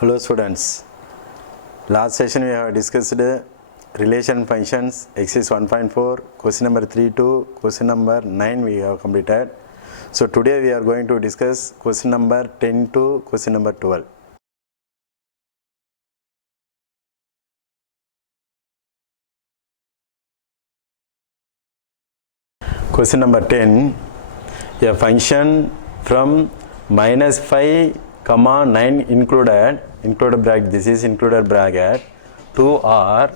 Hello students, last session we have discussed relation functions exercise 1.4, question number 3 to question number 9 we have completed. So today we are going to discuss question number 10 to question number 12. Question number 10, a function from minus 5 comma 9 included bracket, this is included bracket, to R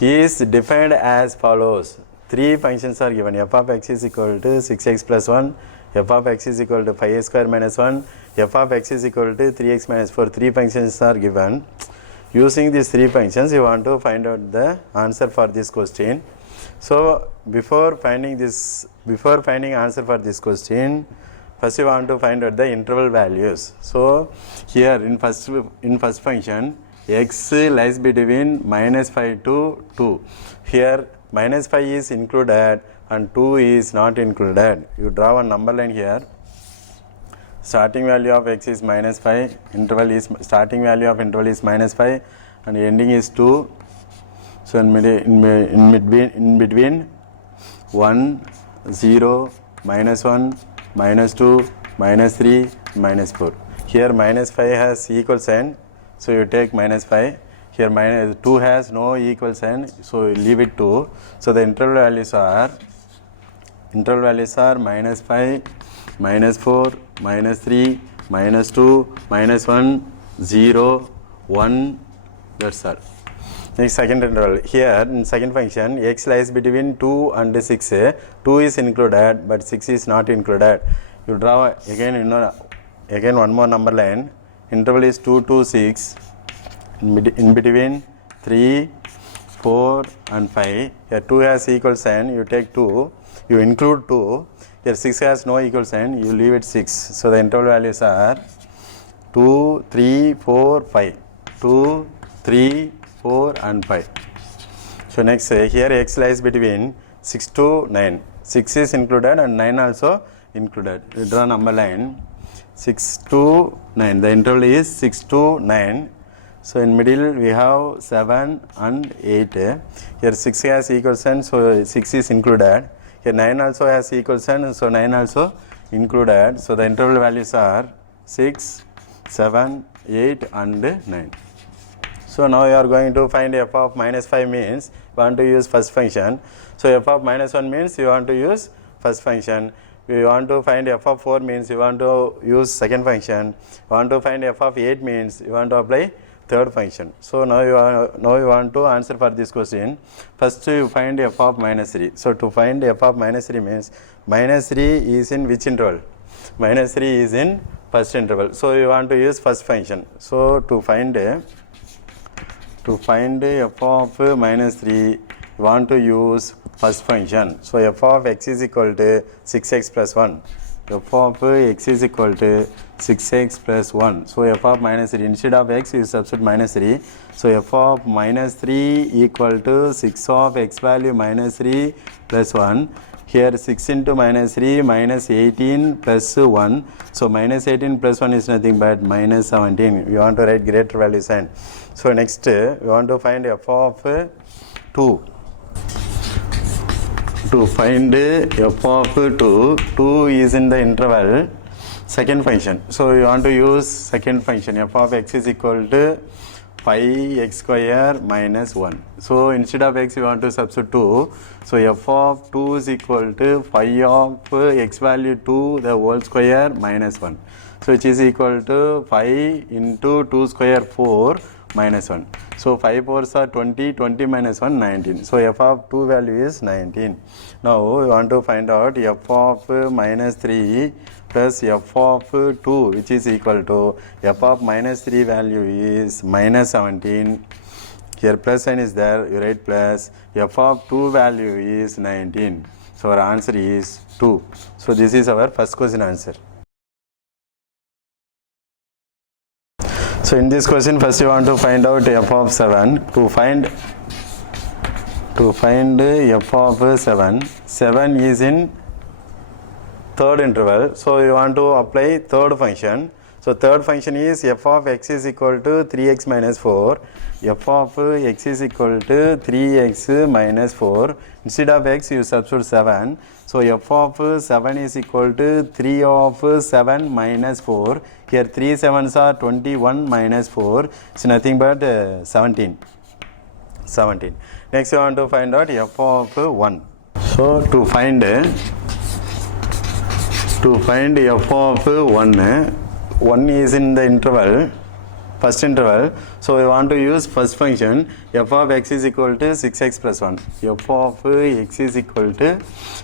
is defined as follows. Three functions are given. F of x is equal to 6x plus 1, f of x is equal to 5x square minus 1, f of x is equal to 3x minus 4. Three functions are given. Using these three functions, you want to find out the answer for this question. So before finding answer for this question, first you want to find out the interval values. So here in first function, x lies between minus 5 to 2. Here minus 5 is included and 2 is not included. You draw a number line here. Starting value of x is minus 5, starting value of interval is minus 5 and ending is 2. So in between 1, 0, minus 1, minus 2, minus 3, minus 4. Here minus 5 has equal sign, so you take minus 5. Here minus 2 has no equal sign, so you leave it 2. So the interval values are minus 5, minus 4, minus 3, minus 2, minus 1, 0, 1, that's all. Next second interval. Here in second function, x lies between 2 and 6. 2 is included but 6 is not included. You draw again one more number line. Interval is 2 to 6. In between 3, 4 and 5. Here 2 has equal sign, you take 2. You include 2. Here 6 has no equal sign, you leave it 6. So the interval values are 2, 3, 4, 5. 2, 3, 4 and 5. So next here x lies between 6 to 9. 6 is included and 9 also included. We draw number line 6 to 9. The interval is 6 to 9. So in middle we have 7 and 8. Here 6 has equal sign, so 6 is included. Here 9 also has equal sign, so 9 also included. So the interval values are 6, 7, 8 and 9. So now you are going to find f of minus 5 means you want to use first function. So f of minus 1 means you want to use first function. You want to find f of 4 means you want to use second function. You want to find f of 8 means you want to apply third function. So now you want to answer for this question. First you find f of minus 3. So to find f of minus 3 means minus 3 is in which interval? Minus 3 is in first interval. So you want to use first function. So to find f of minus 3, you want to use first function. So f of x is equal to 6x plus 1. F of x is equal to 6x plus 1. So f of minus 3, instead of x you substitute minus 3. So f of minus 3 equal to 6 of x value minus 3 plus 1. Here 6 into minus 3 minus 18 plus 1. So minus 18 plus 1 is nothing but minus 17. We want to write greater value sign. So next we want to find f of 2. To find f of 2 is in the interval second function. So you want to use second function. F of x is equal to 5x square minus 1. So instead of x you want to substitute 2. So f of 2 is equal to 5 of x value 2 the whole square minus 1. So which is equal to 5 into 2 square 4 minus 1. So 5 4s are 20, 20 minus 1 19. So f of 2 value is 19. Now we want to find out f of minus 3 plus f of 2 which is equal to f of minus 3 value is minus 17. Here plus sign is there, you write plus. F of 2 value is 19. So our answer is 2. So this is our first question answer. So in this question first you want to find out f of 7. To find f of 7 is in third interval. So you want to apply third function. So third function is f of x is equal to 3x minus 4. F of x is equal to 3x minus 4. Instead of x, you substitute 7. So f of 7 is equal to 3 of 7 minus 4. Here 3 7s are 21 minus 4. It's nothing but 17. 17. Next, you want to find out f of 1. So to find f of 1 is in the interval, first interval. So we want to use first function. F of x is equal to 6x plus 1. F of x is equal to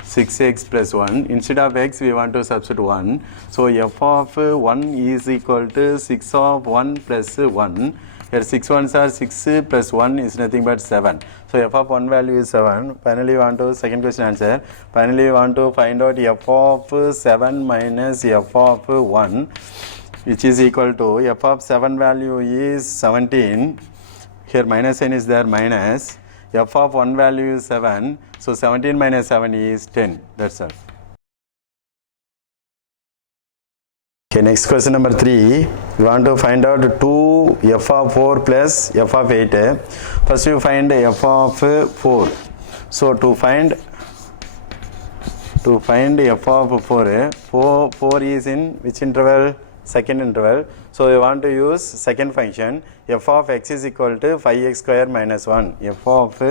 6x plus 1. Instead of x, we want to substitute 1. So f of 1 is equal to 6 of 1 plus 1. Here 6 ones are 6 plus 1 is nothing but 7. So f of 1 value is 7. Finally, we want to second question answer. Finally, we want to find out f of 7 minus f of 1, which is equal to f of 7 value is 17. Here minus sign is there, minus. F of 1 value is 7. So 17 minus 7 is 10. That's all. Okay, next question number 3. We want to find out 2 f of 4 plus f of 8. First you find f of 4. So to find f of 4 is in which interval? Second interval. So we want to use second function. F of x is equal to 5x square minus 1. F of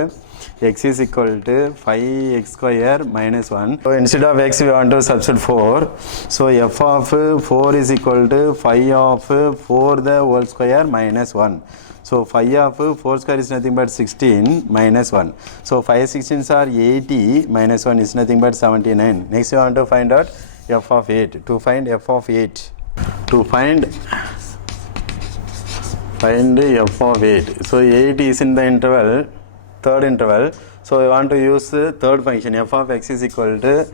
x is equal to 5x square minus 1. So instead of x, we want to substitute 4. So f of 4 is equal to 5 of 4 the whole square minus 1. So 5 of 4 square is nothing but 16 minus 1. So 5 16s are 80 minus 1 is nothing but 79. Next we want to find out f of 8. To find f of 8. To find f of 8. So 8 is in the interval, third interval. So we want to use third function. F of x is equal to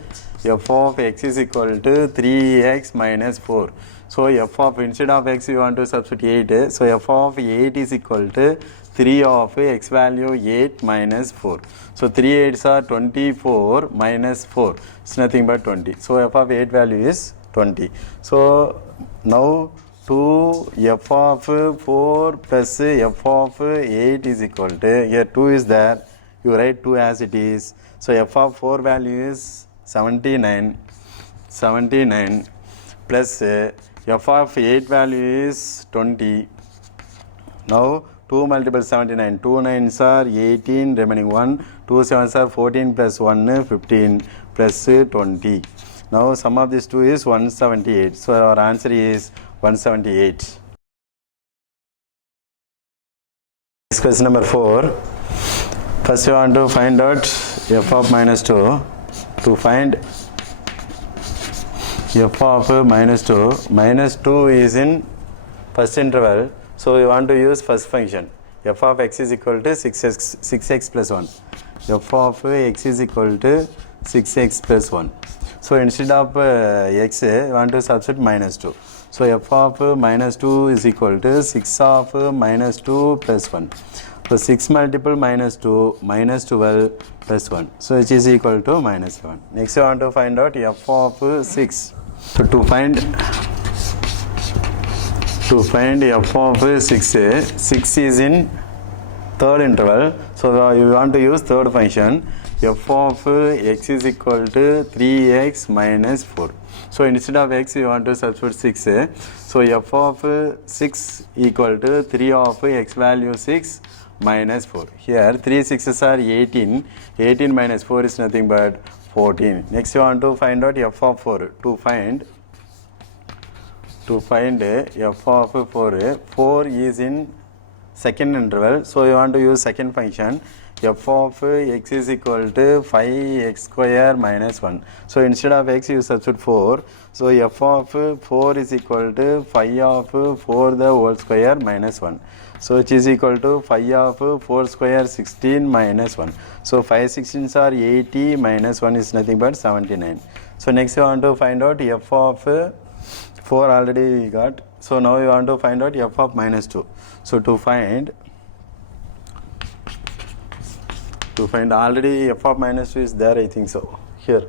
3x minus 4. So f of, instead of x, we want to substitute 8. So f of 8 is equal to 3 of x value 8 minus 4. So 3 8s are 24 minus 4. It's nothing but 20. So f of 8 value is 20. So now 2 f of 4 plus f of 8 is equal to, here 2 is there, you write 2 as it is. So f of 4 value is 79 plus f of 8 value is 20. Now 2 multiple 79, 2 9s are 18, remaining 1, 2 7s are 14 plus 1, 15 plus 20. Now sum of these two is 178. So our answer is 178. Next question number 4. First we want to find out f of minus 2. To find f of minus 2 is in first interval. So we want to use first function. F of x is equal to 6x plus 1. F of x is equal to 6x plus 1. So instead of x, we want to substitute minus 2. So f of minus 2 is equal to 6 of minus 2 plus 1. So 6 multiple minus 2 minus 12 plus 1. So which is equal to minus 7. Next we want to find out f of 6. So to find f of 6 is in third interval. So you want to use third function. F of x is equal to 3x minus 4. So instead of x, we want to substitute 6. So f of 6 equal to 3 of x value 6 minus 4. Here 3 6s are 18. 18 minus 4 is nothing but 14. Next we want to find out f of 4. To find f of 4 is in second interval. So you want to use second function. F of x is equal to 5x square minus 1. So instead of x, you substitute 4. So f of 4 is equal to 5 of 4 the whole square minus 1. So which is equal to 5 of 4 square 16 minus 1. So 5 16s are 80 minus 1 is nothing but 79. So next we want to find out f of 4 already we got. So now we want to find out f of minus 2. So to find already f of minus 2 is there, I think so. Here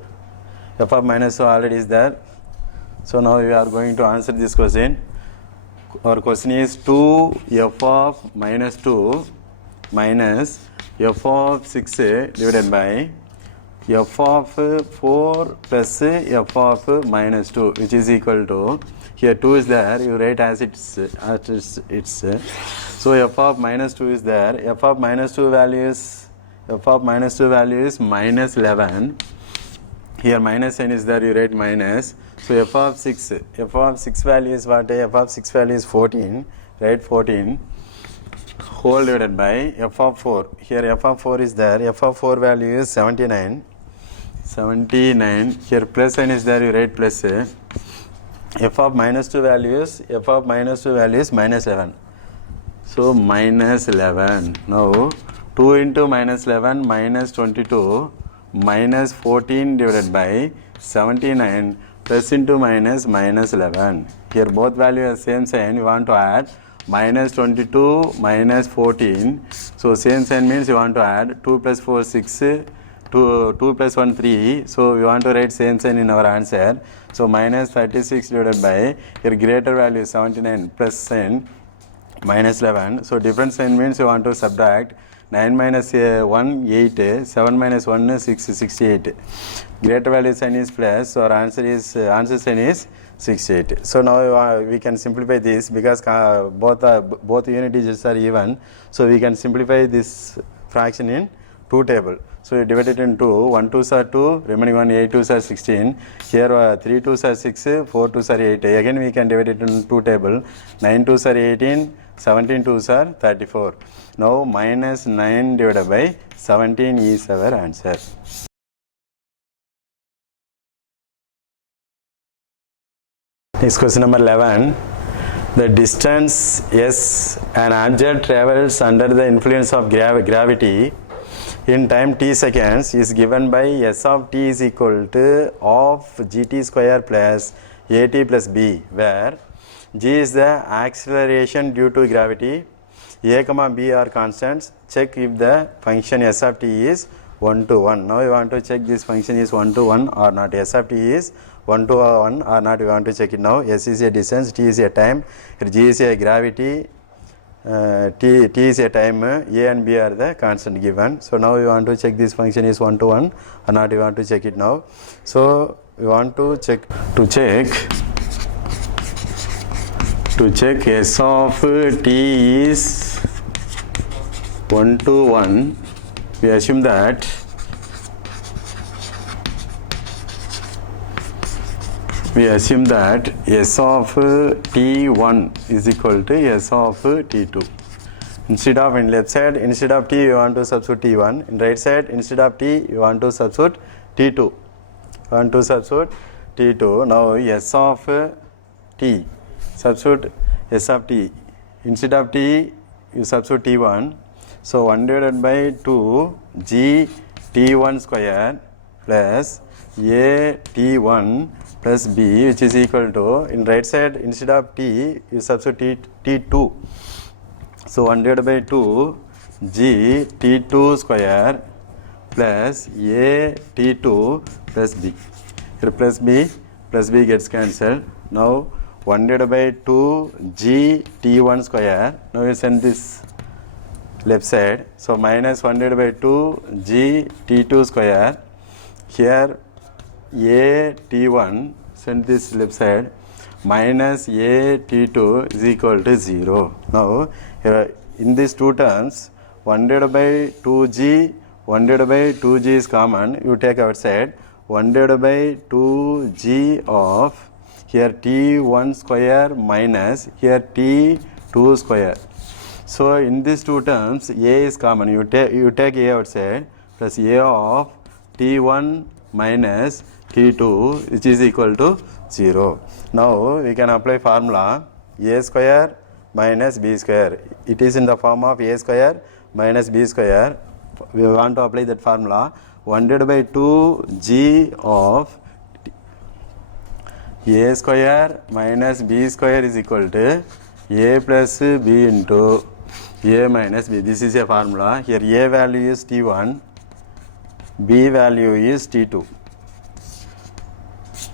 f of minus 2 already is there. So now we are going to answer this question. our question is 2 f of minus 2 minus f of 6 divided by f of 4 plus f of minus 2, which is equal to, here 2 is there, you write as it's so f of minus 2 is there, f of minus 2 value is minus 11. Here minus sign is there, you write minus. So f of 6 value is what? F of 6 value is 14, right? 14 whole divided by f of 4. Here f of 4 is there, f of 4 value is 79. Here plus sign is there, you write plus. F of minus 2 value is minus 11. So minus 11. Now 2 into minus 11 minus 22 minus 14 divided by 79 plus into minus 11. Here both values are same sign. You want to add minus 22 minus 14. So same sign means you want to add 2 plus 4 6, 2 plus 1 3. So we want to write same sign in our answer. So minus 36 divided by, here greater value is 79 plus sign minus 11. So different sign means you want to subtract. 9 minus 1, 8, 7 minus 1, 6, 68. Greater value sign is plus, so our answer sign is 68. So now we can simplify this because both unit digits are even. So we can simplify this fraction in 2 table. So you divide it into 1 2s are 2, remaining 1 8 2s are 16. Here 3 2s are 6, 4 2s are 8. Again we can divide it into 2 table. 9 2s are 18, 17 2s are 34. Now minus 9 divided by 17 is our answer. Next question number 11. The distance s an object travels under the influence of gravity in time t seconds is given by s of t is equal to of gt square plus at plus b, where g is the acceleration due to gravity, a comma b are constants. Check if the function s of t is 1 to 1. Now you want to check this function is 1 to 1 or not. S of t is 1 to 1 or not, we want to check it now. S is a distance, t is a time, g is a gravity, t is a time, a and b are the constant given. So now we want to check this function is 1 to 1 or not, we want to check it now. So we want to check s of t is 1 to 1. We assume that s of t1 is equal to s of t2. Instead of in left side, instead of t you want to substitute t1. In right side, instead of t you want to substitute t2. Now s of t, substitute s of t. Instead of t you substitute t1. So 1 divided by 2 g t1 square plus a t1 plus b, which is equal to, in right side instead of t you substitute t2. So 1 divided by 2 g t2 square plus a t2 plus b. Here plus b gets cancelled. Now 1 divided by 2 g t1 square. Now you send this left side. So minus 1 divided by 2 g t2 square. Here a t1, send this left side, minus a t2 is equal to 0. Now here in these two terms, 1 divided by 2g is common. You take outside 1 divided by 2g of here t1 square minus here t2 square. So in these two terms a is common. You take a outside, plus a of t1 minus t2, which is equal to 0. Now we can apply formula a square minus b square. It is in the form of a square minus b square. We want to apply that formula. 1 divided by 2 g of a square minus b square is equal to a plus b into a minus b. This is a formula. Here a value is t1, b value is t2.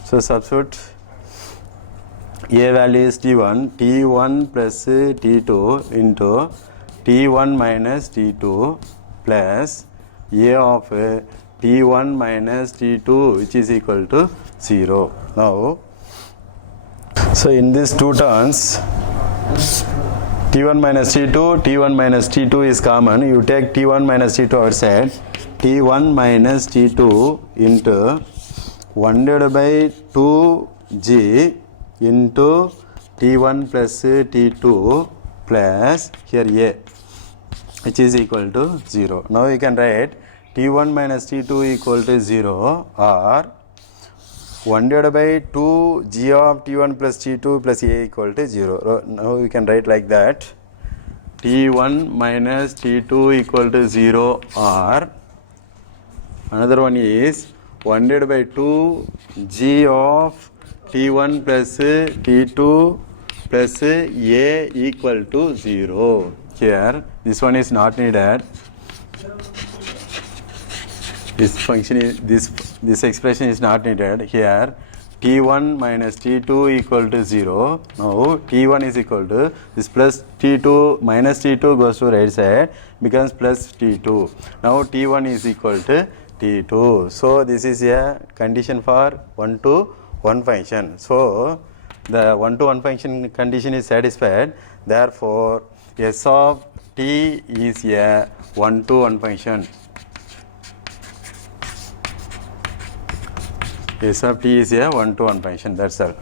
So substitute A value is T1, T1 plus T2 into T1 minus T2 plus A of T1 minus T2 which is equal to 0. Now, so in these two terms, T1 minus T2, T1 minus T2 is common. You take T1 minus T2 outside, T1 minus T2 into 1 divided by 2G into T1 plus T2 plus here A, which is equal to 0. Now you can write T1 minus T2 equal to 0 or 1 divided by 2 G of T1 plus T2 plus A equal to 0. Now you can write like that, T1 minus T2 equal to 0 or another one is 1 divided by 2 G of T1 plus T2 plus A equal to 0. Here this one is not needed. This function is this expression is not needed. Here T1 minus T2 equal to 0. Now T1 is equal to this plus T2 minus T2 goes to right side, becomes plus T2. Now T1 is equal to T2. So this is a condition for 1 to 1 function. So the 1 to 1 function condition is satisfied. Therefore S of T is a 1 to 1 function. S of T is a 1 to 1 function. That's all.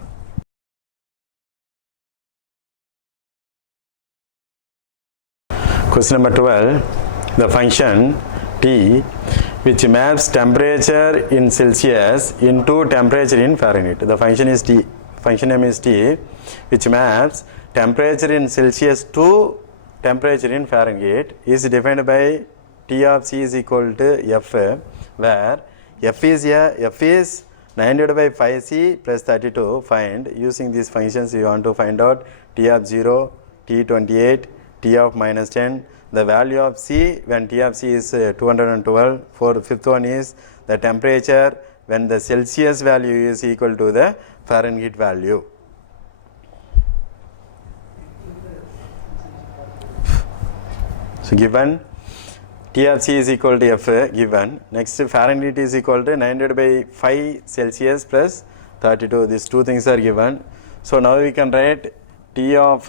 Question number 12. The function T which maps temperature in Celsius into temperature in Fahrenheit. The function is T. Function name is T, which maps temperature in Celsius to temperature in Fahrenheit, is defined by T of C is equal to F, where F is 9 divided by 5C plus 32. Find, using these functions you want to find out T of 0, T28, T of minus 10, the value of C when T of C is 212. For the fifth one is the temperature when the Celsius value is equal to the Fahrenheit value. So given T of C is equal to F given. Next Fahrenheit is equal to 9 divided by 5 Celsius plus 32. These two things are given. So now we can write T of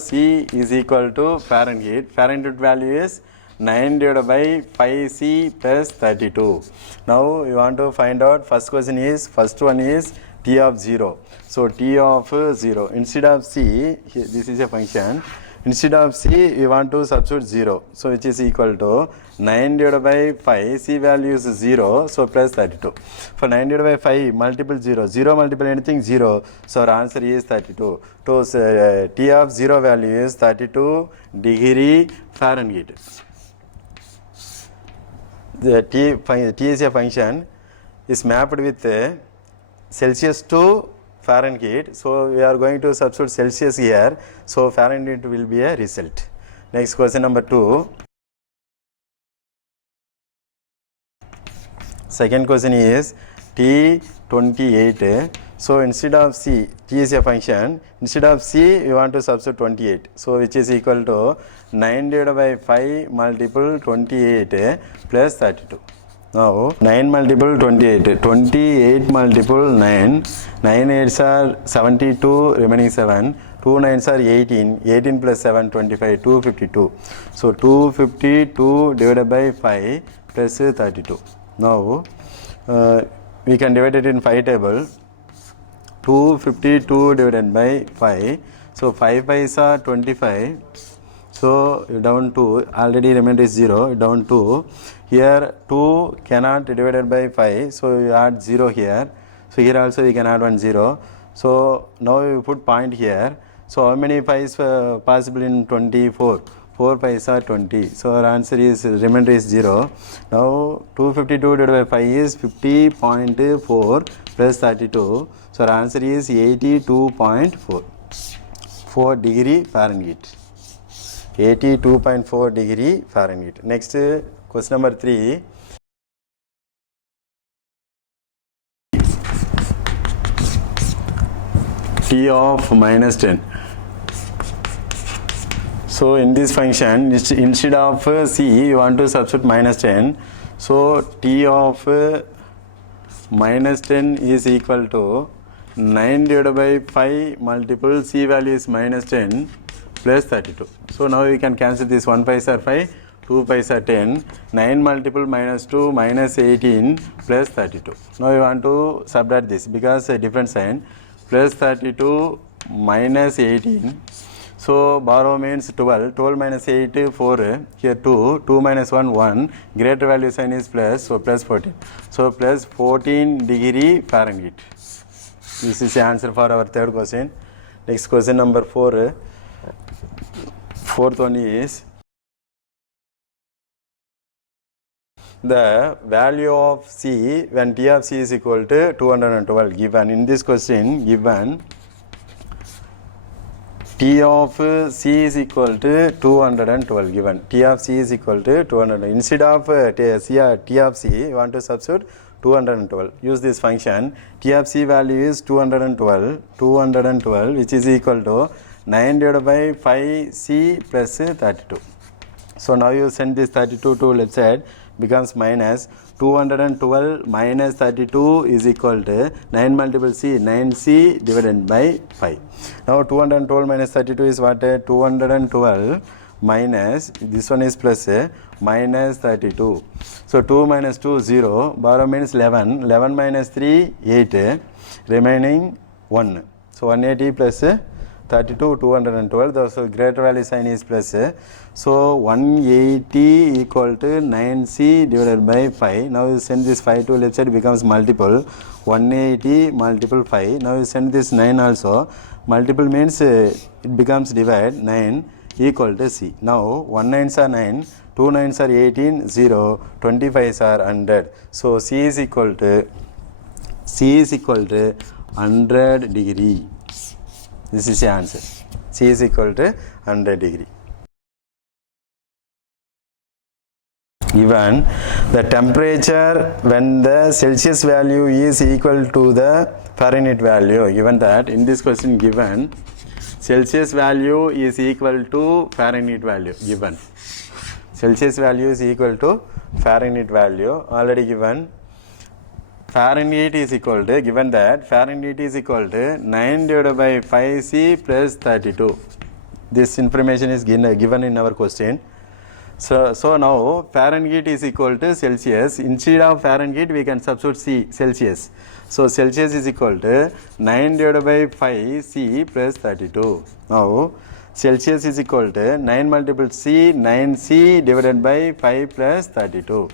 C is equal to Fahrenheit. Fahrenheit value is 9 divided by 5C plus 32. Now we want to find out, first one is T of 0. So T of 0. Instead of C, this is a function. Instead of C, we want to substitute 0. So which is equal to 9 divided by 5. C value is 0. So plus 32. For 9 divided by 5, multiple 0. 0 multiple anything 0. So our answer is 32. So T of 0 value is 32 degree Fahrenheit. The T is a function is mapped with Celsius to Fahrenheit. So we are going to substitute Celsius here. So Fahrenheit will be a result. Next question number 2. Second question is T28. So instead of C, T is a function. Instead of C, we want to substitute 28. So which is equal to 9 divided by 5 multiple 28 plus 32. Now 9 multiple 28. 28 multiple 9. 9 8s are 72, remaining 7. 2 9s are 18. 18 plus 7, 25. 252. So 252 divided by 5 plus 32. Now we can divide it in 5 table. 252 divided by 5. So 5 5s are 25. So down 2, already remainder is 0, down 2. Here 2 cannot divided by 5, so you add 0 here. So here also we can add 1 0. So now you put point here. So how many 5s possible in 24? 4 5s are 20. So our answer is, remainder is 0. Now 252 divided by 5 is 50.4 plus 32. So our answer is 82.4. 4 degree Fahrenheit. 82.4 degree Fahrenheit. Next question number 3. t of minus 10. So in this function, instead of c, you want to substitute minus 10. So t of minus 10 is equal to 9 divided by 5 multiple c value is minus 10 plus 32. So now we can cancel this 1 5s are 5, 2 5s are 10, 9 multiple minus 2 minus 18 plus 32. Now we want to subtract this because a different sign, plus 32 minus 18. So borrow means 12, 12 minus 8, 4, here 2, 2 minus 1, 1, greater value sign is plus, so plus 14. So plus 14 degree Fahrenheit. This is the answer for our third question. Next question number 4. Fourth one is the value of C when T of C is equal to 212 given. In this question given T of C is equal to 212 given. T of C is equal to 200. Instead of T of C, you want to substitute 212. Use this function. T of C value is 212 which is equal to 9 divided by 5C plus 32. So now you send this 32 to left side, becomes minus 212 minus 32 is equal to 9 multiple C, 9C divided by 5. Now 212 minus 32 is what? 212 minus, this one is plus, minus 32. So 2 minus 2, 0, borrow means 11, 11 minus 3, 8, remaining 1. So 180 plus 32, 212, so greater value sign is plus. So 180 equal to 9C divided by 5. Now you send this 5 to left side, becomes multiple. 180 multiple 5. Now you send this 9 also. Multiple means it becomes divide. 9 equal to C. Now 1 9s are 9, 2 9s are 18, 0, 25s are 100. So C is equal to 100 degree. This is the answer. C is equal to 100 degree. Given the temperature when the Celsius value is equal to the Fahrenheit value. Given that in this question given Celsius value is equal to Fahrenheit value. Given Celsius value is equal to Fahrenheit value already given. Fahrenheit is equal to, given that Fahrenheit is equal to 9 divided by 5C plus 32. This information is given in our question. So now Fahrenheit is equal to Celsius. Instead of Fahrenheit, we can substitute Celsius. So Celsius is equal to 9 divided by 5C plus 32. Now Celsius is equal to 9 multiple C, 9C divided by 5 plus 32.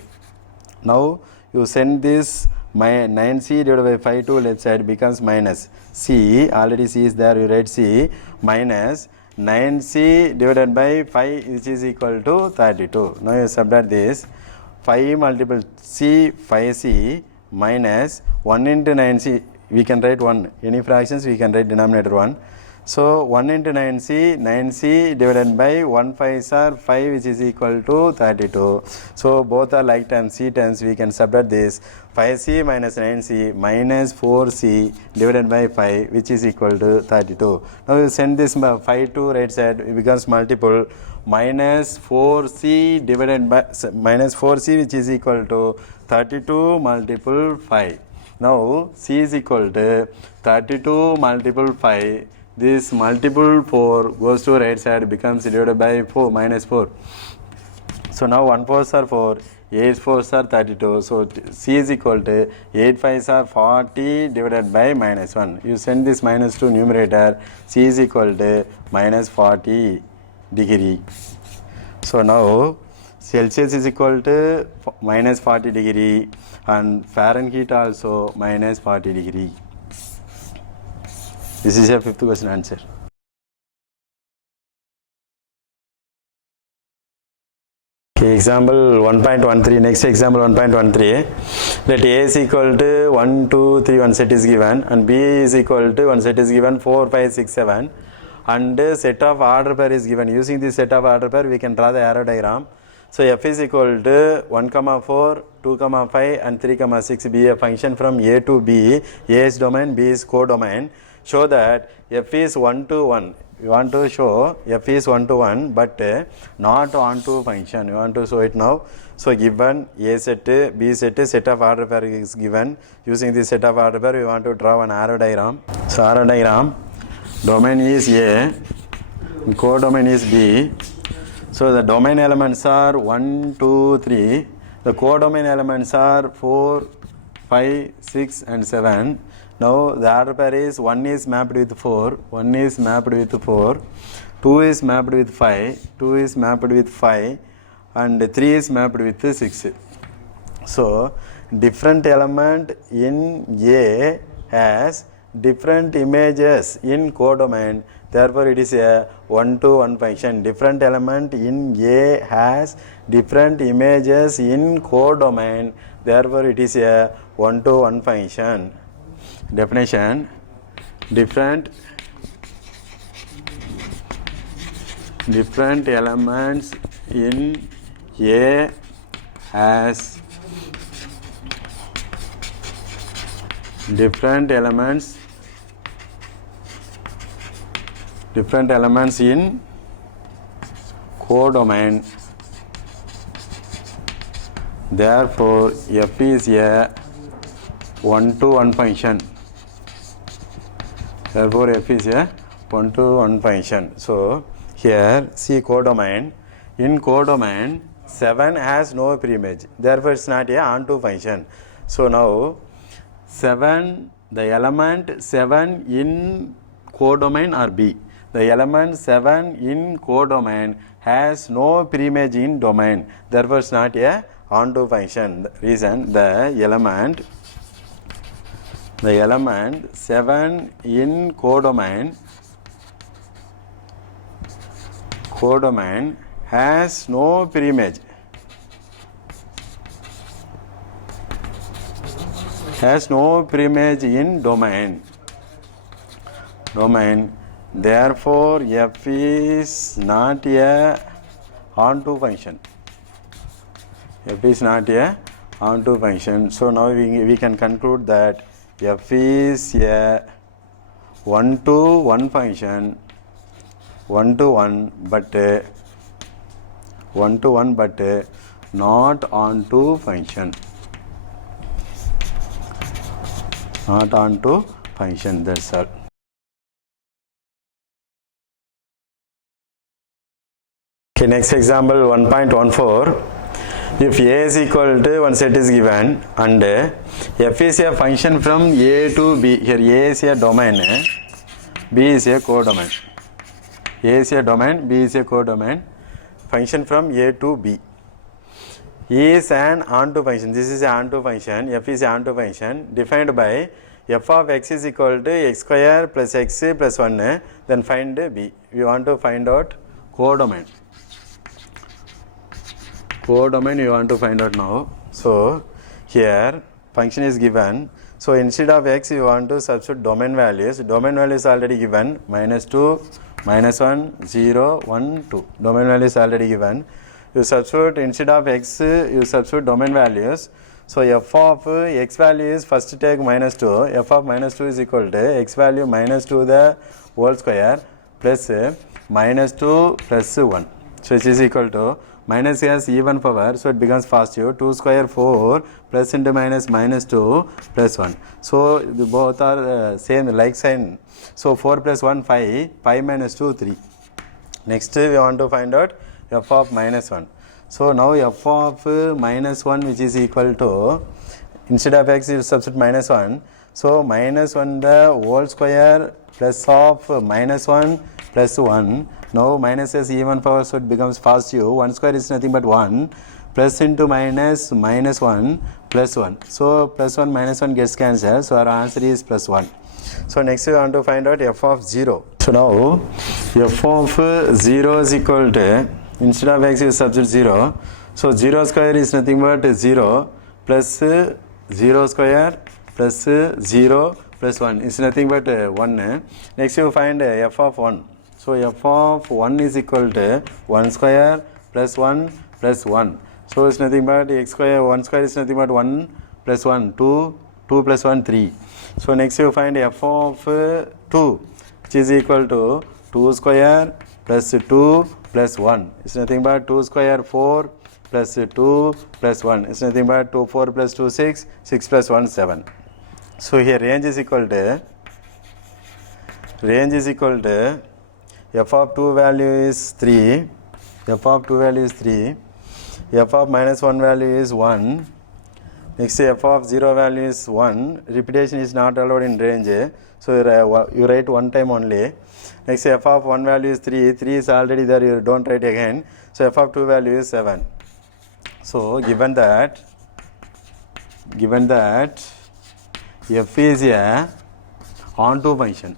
Now you send this 9C divided by 5 to left side, becomes minus C, already C is there, you write C, minus 9C divided by 5 which is equal to 32. Now you subtract this, 5 multiple C, 5C minus 1 into 9C, we can write 1, any fractions we can write denominator 1. So 1 into 9C, 9C divided by 1 5s are 5 which is equal to 32. So both are like terms, C terms, we can subtract this, 5C minus 9C minus 4C divided by 5 which is equal to 32. Now you send this 5 to right side, it becomes multiple, minus 4C divided by minus 4C which is equal to 32 multiple 5. Now C is equal to 32 multiple 5. This multiple 4 goes to right side, becomes divided by 4 minus 4. So now 1 4s are 4, 8 4s are 32. So C is equal to 8 5s are 40 divided by minus 1. You send this minus to numerator, C is equal to minus 40 degree. So now Celsius is equal to minus 40 degree and Fahrenheit also minus 40 degree. This is your fifth question answer. Okay, example 1.13. Next example 1.13. Let A is equal to 1, 2, 3, one set is given, and B is equal to one set is given 4, 5, 6, 7, and set of order pair is given. Using this set of order pair, we can draw the arrow diagram. So F is equal to 1, 4, 2, 5, and 3, 6 be a function from A to B. A is domain, B is codomain. show that f is 1 to 1. We want to show f is 1 to 1 but not onto function. We want to show it now. So given A set, B set, set of order pair is given. Using this set of order pair, we want to draw an arrow diagram. So arrow diagram, domain is A, codomain is B. So the domain elements are 1, 2, 3. The codomain elements are 4, 5, 6 and 7. Now the order pair is 1 is mapped with 4, 1 is mapped with 4, 2 is mapped with 5, 2 is mapped with 5 and 3 is mapped with 6. So different element in A has different images in codomain, therefore it is a 1 to 1 function. Different element in A has different images in codomain, therefore it is a 1 to 1 function. Definition: different elements in A has different elements in codomain, therefore f is a 1 to 1 function. Therefore f is a 1 to 1 function. So here see codomain. In codomain 7 has no preimage, therefore it's not a onto function. So now 7, the element 7 in codomain are B. The element 7 in codomain has no preimage in domain, therefore it's not a onto function. The reason the element 7 in codomain has no preimage. Has no preimage in domain. Therefore f is not a onto function. F is not a onto function. So now we can conclude that f is a 1 to 1 function, 1 to 1 but not onto function. Not onto function, that's all. Okay, next example 1.14. If A is equal to one set is given and f is a function from A to B. Here A is a domain, B is a codomain. A is a domain, B is a codomain. Function from A to B is an onto function. This is an onto function. F is an onto function defined by f of x is equal to x square plus x plus 1. Then find B. We want to find out codomain. Codomain you want to find out now. So here function is given. So instead of x you want to substitute domain values. Domain values already given: -2, -1, 0, 1, 2. Domain values already given. You substitute instead of x you substitute domain values. So f of x value is first take -2. F of -2 is equal to x value -2 the whole square plus -2 plus 1. So it is equal to minus has even power, so it becomes positive. 2 square 4 plus into minus -2 plus 1. So both are same like sign. So 4 plus 1 5, 5 minus 2 3. Next we want to find out f of -1. So now f of -1 which is equal to, instead of x you substitute -1. So -1 the whole square plus of -1 plus 1. Now minus has even power, so it becomes positive. 1 square is nothing but 1. Plus into minus, -1 plus 1. So plus 1 minus 1 gets cancelled. So our answer is plus 1. So next we want to find out f of 0. So now f of 0 is equal to, instead of x you substitute 0. So 0 square is nothing but 0 plus 0 square plus 0 plus 1 is nothing but 1. Next you find f of 1. So f of 1 is equal to 1 square plus 1 plus 1. So it's nothing but x square, 1 square is nothing but 1 plus 1, 2 2 plus 1 3. So next you find f of 2, which is equal to 2 square plus 2 plus 1. It's nothing but 2 square 4 plus 2 plus 1. It's nothing but 2 4 plus 2 6, 6 plus 1 7. So here range is equal to f of 2 value is 3, f of 2 value is 3, f of minus 1 value is 1, next f of 0 value is 1, repetition is not allowed in range, so you write one time only. Next f of 1 value is 3, 3 is already there, you don't write again, so f of 2 value is 7. So given that f is a onto function,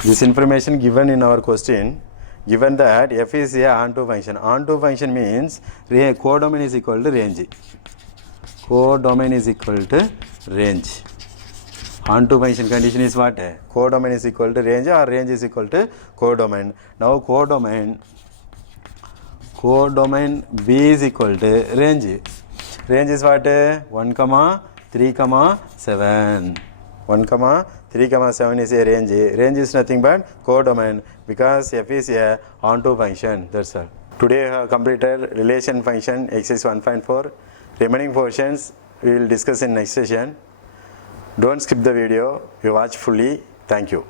this information given in our question, given that f is a onto function. Onto function means codomain is equal to range. Codomain is equal to range. Onto function condition is what? Codomain is equal to range or range is equal to codomain. Now codomain B is equal to range. Range is what? 1, 3, 7. 1, 3, 7 is a range. Range is nothing but codomain because f is a onto function. That's all. Today I have completed relation function exercise 1.4. Remaining portions we will discuss in next session. Don't skip the video. You watch fully. Thank you.